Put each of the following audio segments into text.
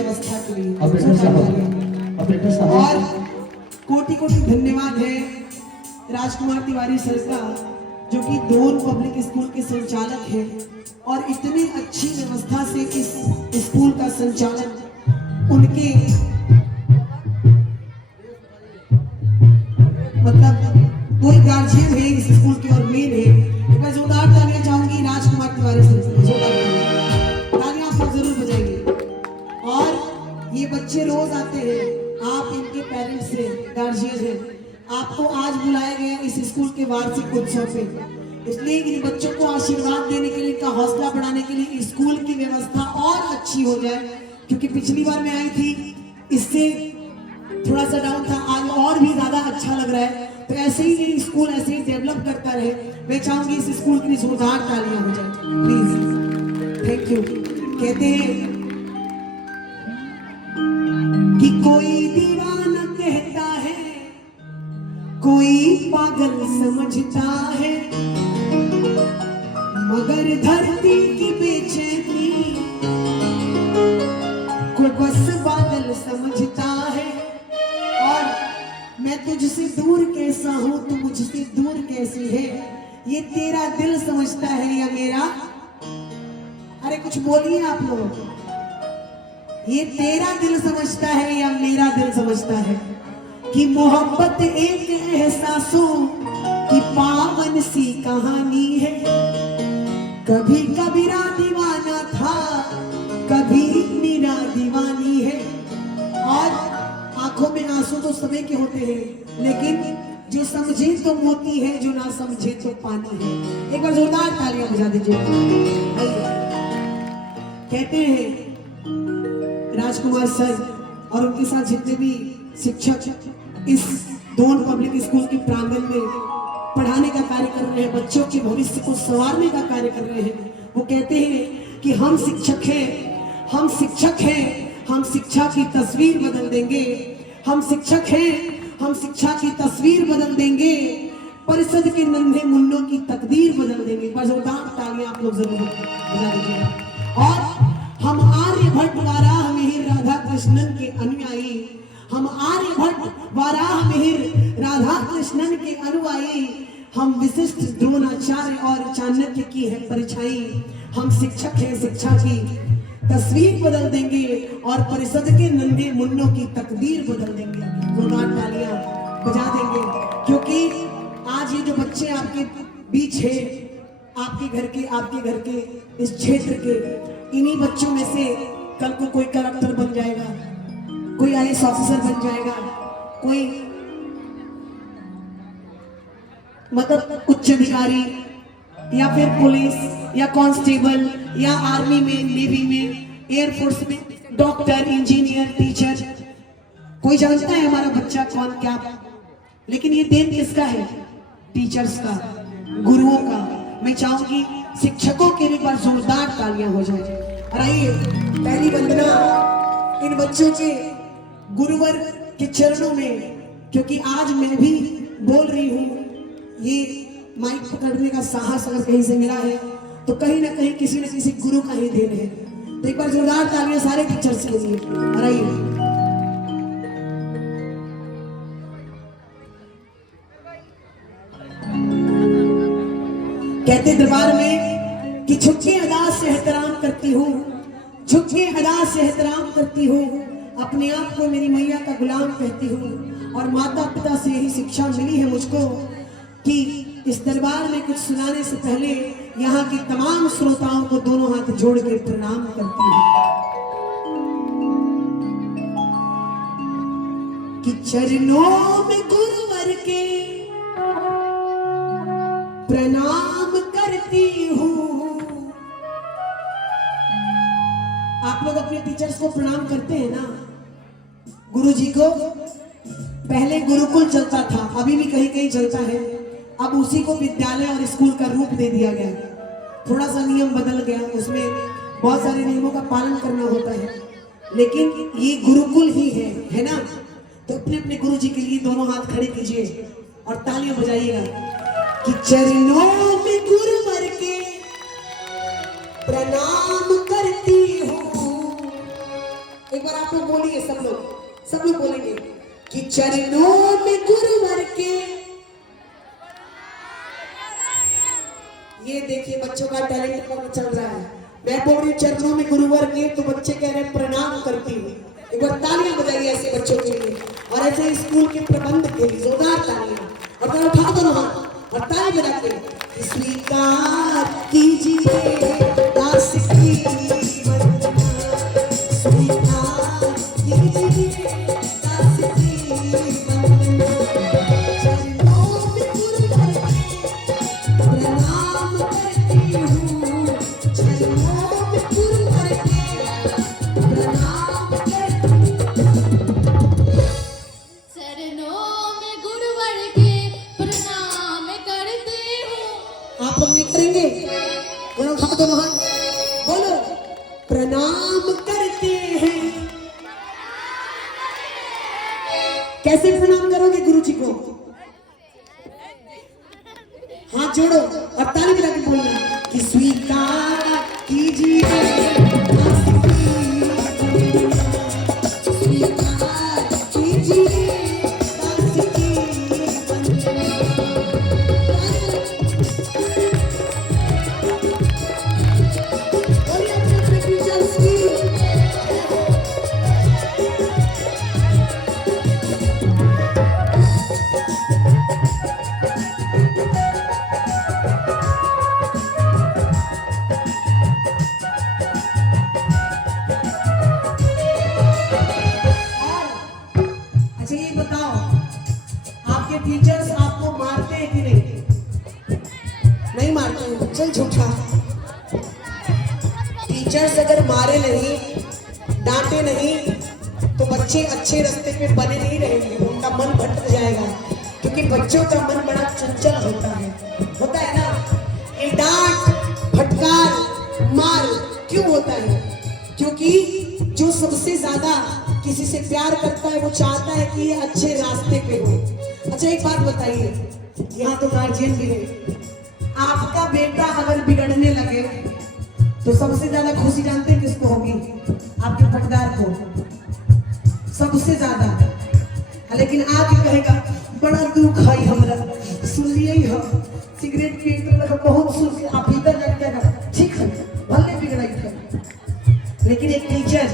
व्यवस्था के लिए। ऑपरेटर साहब और कोटि कोटि धन्यवाद है राजकुमार तिवारी सर का, जो कि दोन पब्लिक स्कूल के संचालक हैं और इतनी अच्छी व्यवस्था से इस स्कूल का संचालन उनके मतलब कोई गार्जियन है इस स्कूल के और मेन है। मैं जोरदार तालियां चाहूंगी राजकुमार तिवारी सर से, जोरदार तालियां आप लोग जरूर बजाइए। और ये बच्चे रोज आते हैं, आप इनके पेरेंट्स हैं, गार्जियन हैं, आपको आज बुलाया गया इस स्कूल के वार्षिक उत्सव पे, इसलिए इन बच्चों को आशीर्वाद देने के लिए, इनका हौसला बढ़ाने के लिए स्कूल की व्यवस्था और अच्छी हो जाए। क्योंकि पिछली बार मैं आई थी, इससे थोड़ा सा डाउन था, आज और भी ज्यादा अच्छा लग रहा है। तो ऐसे ही ये स्कूल ऐसे ही डेवलप करता रहे। मैं चाहूंगी इस स्कूल के लिए जोरदार तालियां हो जाए प्लीज। Thank you. कहते हैं कि कोई दीवाना कहता है, कोई पागल समझता है, मगर धरती की बेचैनी को बस बादल समझता है। और मैं तुझसे दूर कैसा हूं, तू मुझसे दूर कैसी है, ये तेरा दिल समझता है या मेरा, अरे कुछ बोलिए आप लोग, ये तेरा दिल समझता है या मेरा दिल समझता है कि मोहब्बत एक एहसासों की पावन सी कहानी है। कभी कबीरा दीवाना था, कभी मेरा दीवानी है। और आंखों में आंसू तो सभी के होते हैं, लेकिन जो समझे तो मोती है, जो ना समझे तो पानी है। एक बार जोरदार तालियां बजा दीजिए। कहते हैं राजकुमार सर और उनके साथ जितने भी शिक्षक इस दोन पब्लिक स्कूल के प्रांगण में पढ़ाने का कार्य कर रहे हैं, बच्चों के भविष्य को संवारने का कार्य कर रहे हैं, वो कहते हैं कि हम शिक्षक हैं, हम शिक्षक हैं, हम शिक्षा की तस्वीर बदल देंगे। हम शिक्षक हैं, हम शिक्षा की तस्वीर बदल देंगे, परिषद के नन्हे मुन्नों की तकदीर बदल देंगे। जोरदार तालियां आप लोग जरूर बजा दीजिए। और हम आर्यभट्ट वाराह मिहिर राधा कृष्णन के अनुयायी, हम आर्यभट्ट वाराह मिहिर राधा कृष्णन के अनुयायी, हम विशिष्ट द्रोणाचार्य और चाणक्य की है परिछाई। हम शिक्षक हैं, शिक्षा की तस्वीर बदल देंगे और परिषद के नन्हे मुन्नों की तकदीर बदल देंगे। जोरदार तालियां बजा देंगे, क्योंकि आज ये जो बच्चे आपके बीच है, आपके घर के इस क्षेत्र के, इन्हीं बच्चों में से कल को कोई कलेक्टर बन जाएगा, कोई IAS ऑफिसर बन जाएगा, कोई मतलब उच्च अधिकारी या फिर पुलिस या कांस्टेबल या आर्मी में, नेवी में, एयरफोर्स में, डॉक्टर, इंजीनियर, टीचर, कोई जानता है हमारा बच्चा कौन क्या। लेकिन ये देन किसका है? टीचर्स का, गुरुओं का। मैं चाहूंगी शिक्षकों के लिए एक बार जोरदार तालियां हो जाए। और आइए पहली वंदना इन बच्चों के गुरुवर के चरणों में, क्योंकि आज मैं भी बोल रही हूँ, ये माइक पकड़ने का साहस अगर कहीं से मिला है तो कहीं ना कहीं किसी न किसी गुरु का ही देन है। तो एक बार जोरदार तालियां सारे टीचर्स के लिए। और आइए कहते दरबार में कि झुके अदा से एहतराम करती हूँ, झुके अदा से एहतराम करती हूँ, अपने आप को मेरी मैया का गुलाम कहती हूँ। और माता पिता से यही शिक्षा मिली है मुझको कि इस दरबार में कुछ सुनाने से पहले यहाँ की तमाम श्रोताओं को दोनों हाथ जोड़ के प्रणाम करती हूँ कि चरणों में गुरुवर के प्रणाम करती हूँ। आप लोग अपने टीचर्स को प्रणाम करते हैं ना, गुरुजी को। पहले गुरुकुल चलता था, अभी भी कहीं कहीं चलता है, अब उसी को विद्यालय और स्कूल का रूप दे दिया गया। थोड़ा सा नियम बदल गया, उसमें बहुत सारे नियमों का पालन करना होता है, लेकिन ये गुरुकुल ही है ना। तो अपने अपने गुरु जी के लिए दोनों हाथ खड़े कीजिए और तालियां बजाइएगा कि चरणों में गुरुवर के प्रणाम करती हूँ। एक एक बार आप लोग बोलिए, सब लोग बोलेंगे कि चरणों में गुरुवर के। ये देखिए बच्चों का टैलेंट पता चल रहा है। मैं बोल रही हूँ चरणों में गुरुवर के, तो बच्चे कह रहे हैं प्रणाम करती हूँ। एक बार तालियां बजाइए ऐसे बच्चों के लिए और ऐसे स्कूल के प्रबंध के लिए जोरदार तालियां। और तालियां उठा दो हाथ और ताली बजा के स्वीकार कीजिए दास की वंदना, स्वीकार कीजिए दास की वंदना। चरणों में गुरुवर के प्रणाम करती हूँ, चरणों में गुरुवर के प्रणाम करती हूँ। चरणों में गुरुवर के प्रणाम करती हूँ। आप लोग नहीं करेंगे? बोलो उठा दो हाथ, बोलो प्रणाम करते हैं। कैसे प्रणाम करोगे गुरु जी को? हाथ जोड़ो और ताली बजा के बोलना कि स्वीकार कीजिए दास की वंदना, स्वीकार कीजिए दास की वंदना। बोलिए अपने टीचर्स की। अच्छा ये बताओ, आपके टीचर्स आपको मारते हैं कि नहीं? नहीं मारते हैं, चल झूठा। टीचर्स अगर मारे नहीं, डांटे नहीं, तो बच्चे अच्छे रास्ते पे बने नहीं रहेंगे, उनका मन भटक जाएगा। क्योंकि बच्चों का मन बड़ा चंचल होता है ना। ये डांट फटकार मार क्यों होता है? क्योंकि जो सबसे ज्यादा किसी से प्यार करता है वो चाहता है कि ये अच्छे रास्ते पे हो। अच्छा एक बात बताइए, यहाँ तो गार्जियन भी है, आपका बेटा अगर बिगड़ने लगे तो सबसे ज्यादा खुशी जानते हैं किसको होगी? आपके फटकार को, सबसे ज्यादा। लेकिन आके कहेगा बड़ा दुख है हमरा, सुनिए ही हो सिगरेट पी तो बहुत सुन के आप भीतर जाके ठीक है भले बिगड़ाई है। लेकिन एक टीचर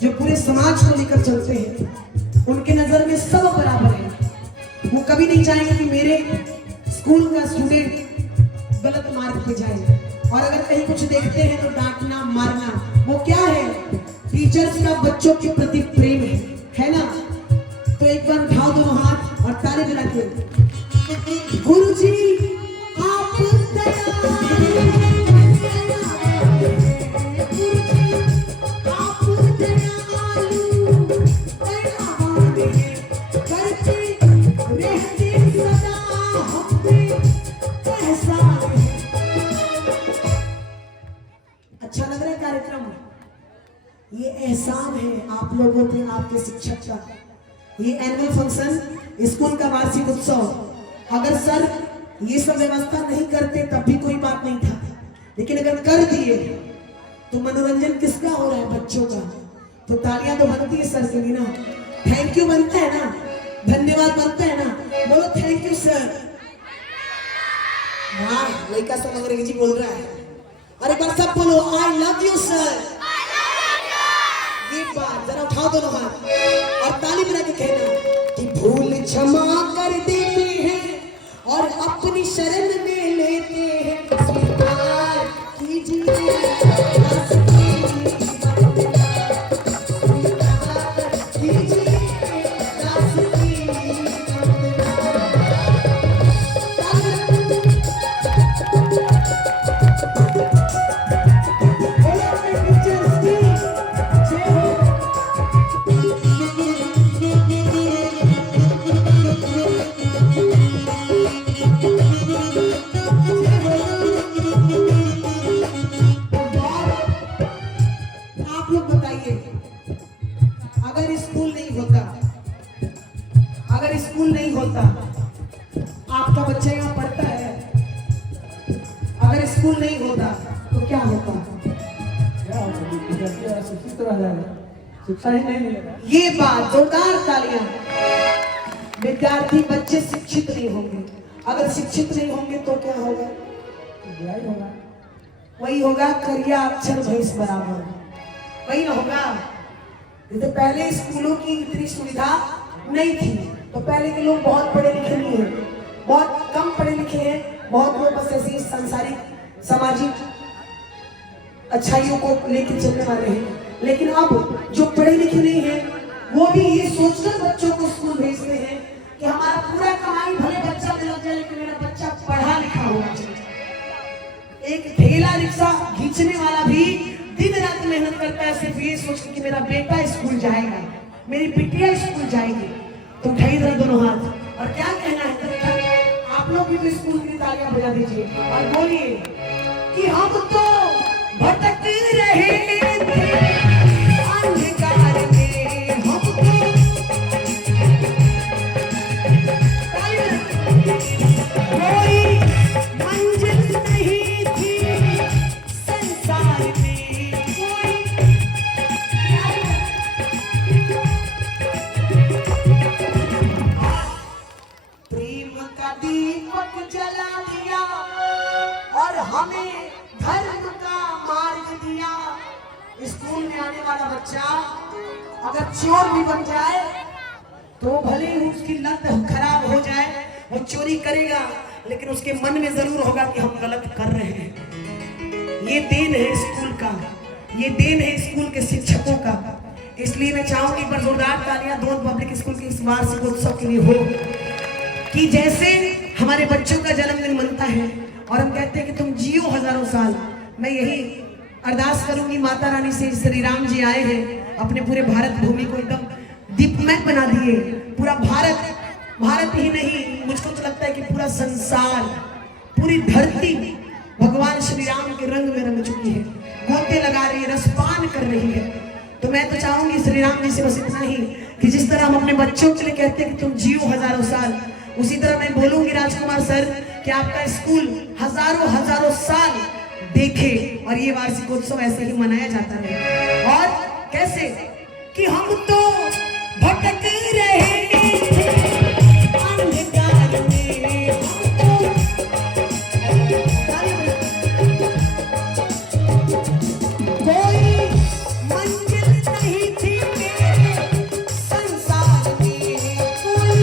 जो पूरे समाज को लेकर चलते हैं, उनके नजर में सब बराबर है। वो कभी नहीं चाहेंगे कि मेरे स्कूल का स्टूडेंट गलत मार्ग पे जाए। और अगर कहीं कुछ देखते हैं तो डांटना मारना वो क्या है? टीचर्स का बच्चों के प्रति प्रेम है ना। तो एक बार उठाओ दोनों हाथ और ताली बजा के गुरुजी आप अच्छा लग रहा है कार्यक्रम? ये एहसान है आप लोगों पे, आपके शिक्षक का। ये एनुअल फंक्शन, स्कूल का वार्षिक उत्सव, अगर सर ये सब व्यवस्था नहीं करते तब भी कोई बात नहीं था, लेकिन अगर कर दिए तो मनोरंजन किसका हो रहा है? बच्चों का। तो तालियां तो बनती है सर के लिए ना, थैंक यू बनता है ना, धन्यवाद बनता है ना। बोलो थैंक यू सर। वाह, लड़का सब अंग्रेजी बोल रहा है। अरे बार सब बोलो आई लव यू सर। ये बात जरा उठाओ दोनों हाथ और ताली बजा के कहना कि भूल क्षमा कर देते हैं और अपनी शरण में लेते हैं, स्वीकार कीजिए दास की वंदना, स्वीकार कीजिए दास की वंदना। बोलो अपने टीचर्स की जय हो। आप लोग बताइए, अगर स्कूल नहीं होता, आपका बच्चा यहाँ पढ़ता है? अगर स्कूल नहीं होता तो क्या होता? क्या होगा? शिक्षित रह जाएगा, शिक्षा ही नहीं मिलेगा। ये बात जोरदार तालियां। विद्यार्थी बच्चे शिक्षित नहीं होंगे, अगर शिक्षित नहीं होंगे तो क्या होगा? बुराई होगा। वही होगा करिया अक्षर भैंस बराबर, वही ना होगा। जैसे पहले स्कूलों की इतनी सुविधा नहीं थी, तो पहले के लोग बहुत पढ़े लिखे नहीं है, बहुत कम पढ़े लिखे हैं, बहुत लोग बस ऐसी सांसारिक सामाजिक अच्छाइयों को लेकर चलने वाले हैं। लेकिन अब जो पढ़े लिखे नहीं है वो भी ये सोचकर बच्चों को स्कूल भेजते हैं कि हमारा पूरा कमाई भले बच्चा में लग जाए लेकिन मेरा बच्चा पढ़ा लिखा होना चाहिए। एक ठेला रिक्शा खींचने वाला भी दिन रात मेहनत करता है सिर्फ ये सोच के कि मेरा बेटा स्कूल जाएगा, मेरी बिटिया स्कूल जाएगी। तो उठाइए जरा दोनों हाथ और क्या कहना है, आप लोग भी तो स्कूल की तालियां बजा दीजिए और बोलिए कि हम तो भटक रहे थे अंधकार में, हम तो कोई मंजिल नहीं थी संसार में, कोई प्रेम का दीपक जला दिया और हमें धर्म का मार्ग दिया। स्कूल में आने वाला बच्चा अगर चोर भी बन जाए तो भले ही उसकी लत खराब हो जाए, वो चोरी करेगा लेकिन उसके मन में जरूर होगा कि हम गलत कर रहे हैं। ये देन है स्कूल का, ये देन है स्कूल के शिक्षकों का। इसलिए मैं चाहूंगी एक बार जोरदार तालियां दोनों पब्लिक स्कूल के इस वार्षिकोत्सव के लिए हो, कि जैसे हमारे बच्चों का जन्मदिन मनता है और हम कहते हैं कि तुम जियो हजारों साल। मैं यही अरदास करूंगी माता रानी से, श्री राम जी आए हैं अपने पूरे भारत भूमि को एकदम दीपमय बना दिए। पूरा भारत ही नहीं, मुझको तो लगता है कि पूरा संसार, पूरी धरती भगवान श्री राम के रंग में रंग चुकी है, गोते लगा रही है, रसपान कर रही है। तो मैं तो चाहूंगी श्री राम जी से बस इतना ही कि जिस तरह हम अपने बच्चों के लिए कहते हैं कि तुम जियो हजारों साल, उसी तरह मैं बोलूंगी राजकुमार सर कि आपका स्कूल हजारों हजारों साल देखे और ये वार्षिकोत्सव ऐसे ही मनाया जाता है। और कैसे कि हम तो भटक रहे थे अंधकार में, कोई मंजिल नहीं थी संसार में, कोई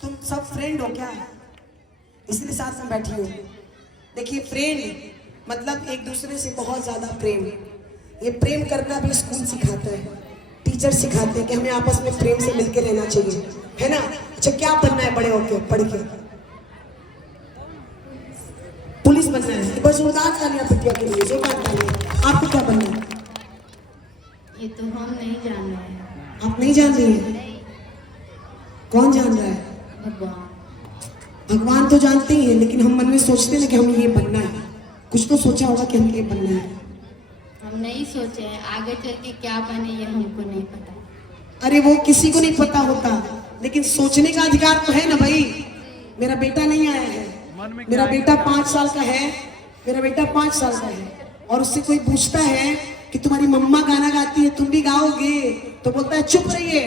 तुम सब फ्रेंड हो क्या? इसलिए साथ में बैठी हो। देखिए फ्रेंड मतलब एक दूसरे से बहुत ज्यादा प्रेम। ये प्रेम करना भी स्कूल सिखाता है, टीचर सिखाते हैं कि हमें आपस में प्रेम से मिलकर रहना चाहिए, है ना। अच्छा क्या बनना है बड़े होके पढ़ के? पुलिस बनना है। बस जोरदार तालियां बिटिया के लिए, जोरदार तालियां। आपको क्या बनना है? ये तो हम नहीं जान रहे हैं। आप नहीं जान रही हैं? कौन जान रहा है? भगवान। भगवान तो जानते ही हैं, लेकिन हम मन में सोचते हैं कि हम ये बनना है। कुछ तो सोचा होगा कि हम ये बनना है। हम नहीं सोचे हैं, आगे चल के क्या बने ये हमको नहीं पता। अरे वो किसी को नहीं पता होता, लेकिन सोचने का अधिकार तो है ना भाई। मेरा बेटा नहीं आया है, मेरा बेटा 5 साल का है, मेरा बेटा 5 साल का है, और उससे कोई पूछता है कि तुम्हारी मम्मा गाना गाती है, तुम भी गाओगे? तो बोलता है चुप रहिए,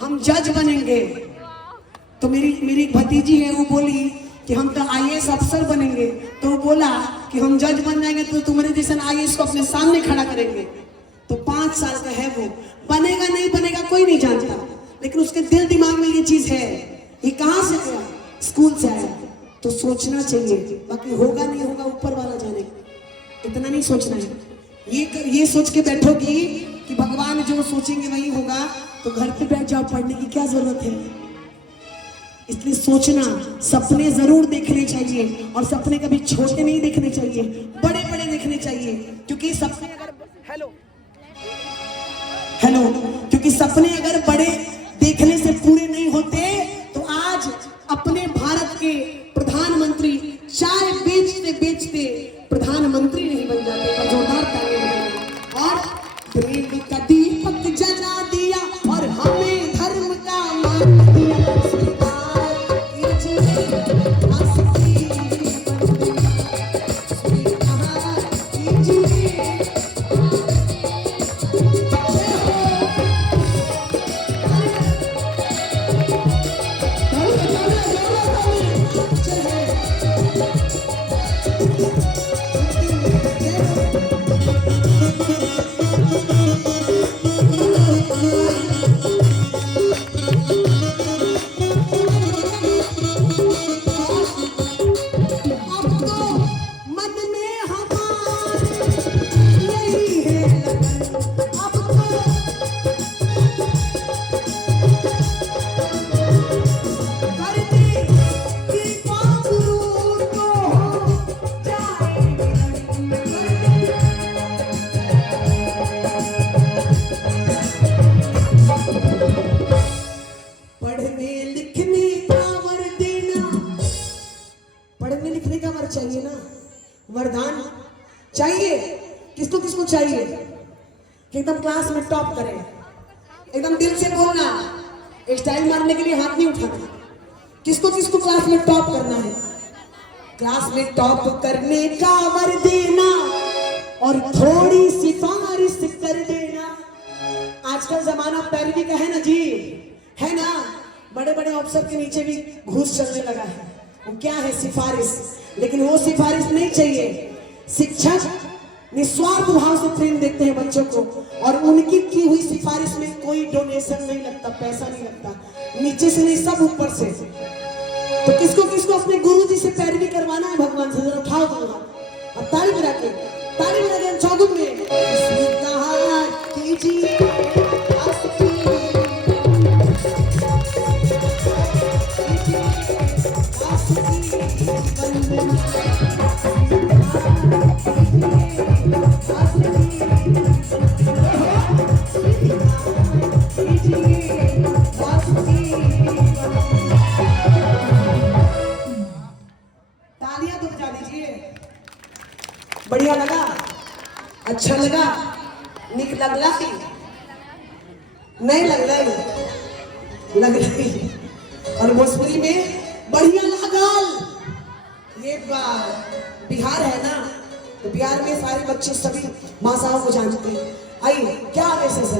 हम जज बनेंगे। तो मेरी भतीजी है, वो बोली कि हम तो IAS अफसर बनेंगे। तो वो बोला कि हम जज बन जाएंगे तो तुम्हारे जैसा IAS को अपने सामने खड़ा करेंगे। तो 5 साल का है वो, बनेगा नहीं बनेगा कोई नहीं जानता, लेकिन उसके दिल दिमाग में ये चीज है। ये कहाँ से आया? स्कूल से आया। तो सोचना चाहिए, बाकी होगा नहीं होगा ऊपर वाला जाने, इतना नहीं सोचना है। ये सोच के बैठोगी कि भगवान जो सोचेंगे वही होगा, तो घर पे बैठ जाओ, पढ़ने की क्या जरूरत है। इसलिए सोचना, सपने जरूर देखने चाहिए, और सपने कभी छोटे नहीं देखने चाहिए, बड़े बड़े देखने चाहिए। क्योंकि सपने अगर हेलो क्योंकि सपने अगर बड़े देखने से पूरे नहीं होते तो आज अपने भारत के प्रधानमंत्री चाय बेचते बेचते प्रधानमंत्री नहीं बन जाते। और जोरदार तालियां। और प्रेम का दीपक जला दिया और हमें धर्म का मान दिया। वरदान चाहिए? किसको किसको चाहिए कि एकदम क्लास में टॉप करें? एकदम दिल से बोलना, स्टाइल मारने के लिए हाथ नहीं उठाना। किसको किसको क्लास में टॉप करना है? क्लास में टॉप करने का वर देना और थोड़ी सिफारिश कर देना। आजकल जमाना पैरवी का है ना जी, है ना? बड़े बड़े अफसर के नीचे भी घूस चलने लगा है। वो क्या है? सिफारिश। लेकिन वो सिफारिश नहीं चाहिए। शिक्षक निस्वार्थ भाव से प्रेम देखते हैं बच्चों को, और उनकी की हुई सिफारिश में कोई डोनेशन नहीं लगता, पैसा नहीं लगता, नीचे से नहीं, सब ऊपर से। तो किसको किसको अपने गुरु जी से पैरवी करवाना है भगवान से? जरा उठाओ तो और ताली बजा के चौगुन में कहा कीजिए तालियां तो बजा दीजिए। बढ़िया लगा? अच्छा लगा? निक लगला ही नहीं लग रही। और भोजपुरी में बढ़िया लागल। ये बिहार है ना, तो बिहार में सारे बच्चे सभी भाषाओं को जानते हैं। आइए, क्या वैसे सर